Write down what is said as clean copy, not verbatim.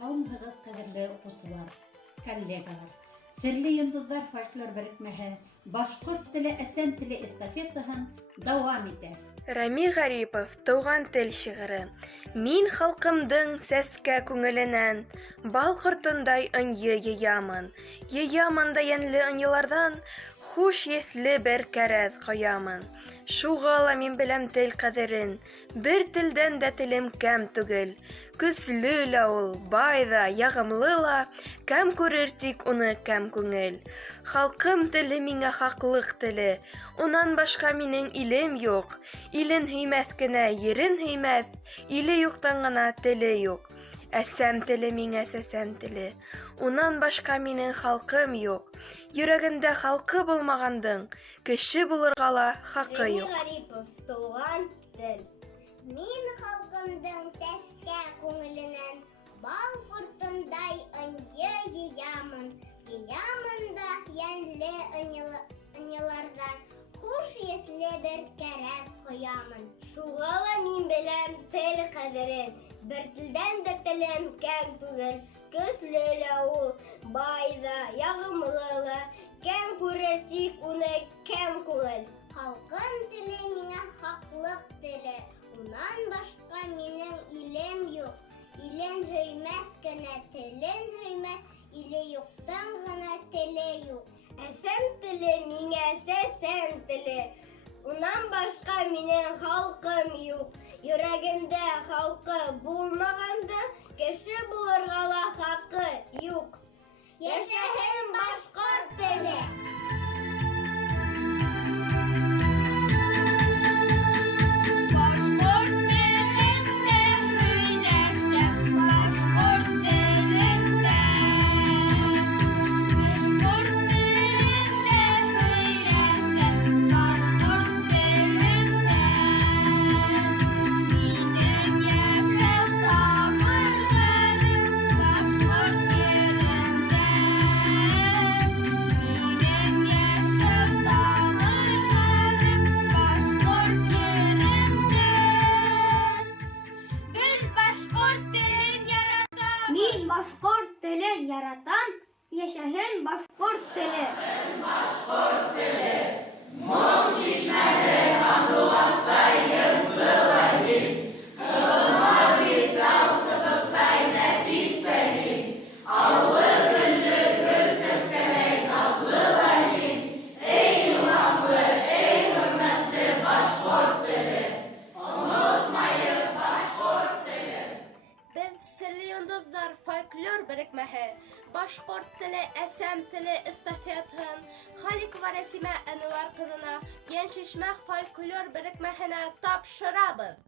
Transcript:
Һаумыһығыҙ, ҡәҙерле уҡыусылар, коллегалар. Серле йондоҙҙар фольклор берекмәһе башҡорт теле әсәм теле эстафетаһын дауам итә. Рәми Ғарипов, тыуған тел шиғыры. Мин халҡымдың сәскә күңеленән бал ҡортондай ынйы йыямын. Йыямын да йәнле ынйыларҙан хуш еҫле бер кәрәҙ ҡоямын. Шуға ла мин беләм тел ҡәҙерен, бер телдән дә телем кәм түгел. Көслө лә ул, бай ҙа, яғымлы ла, кәм күрер тик уны кәм күңел. Халҡым теле миңә хаҡлыҡ теле, унан башҡа минең илем юҡ. Илен һөймәҫ кенә, ерен һөймәҫ, иле юҡтан ғына теле юҡ. Әсәм теле миңә сәсән теле, унан башҡа минең халҡым юҡ. Йөрәгендә халҡы булмағандың, кеше булырға ла хаҡы юҡ. Рәми Ғарипов, тыуған тел. Мин халҡымдың сәскә күңеленән бал ҡортондай ынйы йыямын. Йыямын да йәнле ынйыларҙан хуш еҫле бер кәрәҙ ҡоямын. Шуға ла мин беләм тел ҡәҙерен, бер телдән дә телем кәм түгел. Көслө лә ул, бай ҙа, яғымлы ла, кәм күрер тик уны кәм күңел. Халҡым теле миңә хаҡлыҡ теле, унан башҡа минең илем юҡ. Илен һөймәҫ кенә, телен һөймәҫ, иле юҡтан ғына теле юҡ. Әсәм теле миңә сәсән теле, унан башҡа минең халҡым юҡ. Йөрәгендә халҡы булмағандың, кеше булырға ла хаҡы юҡ. Йәшәһен башҡорт теле! Мин башҡорт телен яратам, йәшәһен башҡорт теле! Башҡорт теле! Моң шишмәһе һандуғастай йырсылы һин, ҡылма бит талсыбыҡтай нәфис тә һин, аллы гөллө гөл сәскәләй татлы ла һин, эй илһамлы, эй хөрмәтле башҡорт теле! Онотмайыҡ башҡорт теле! Беҙ серле йондоҙҙар фольклор берекмәһе башҡорт теле әсәм теле эстафетаһын Халикова Рәсимә Әнүәр ҡыҙына Йәншишмә фольклор берекмәһенә тапшырабыҙ.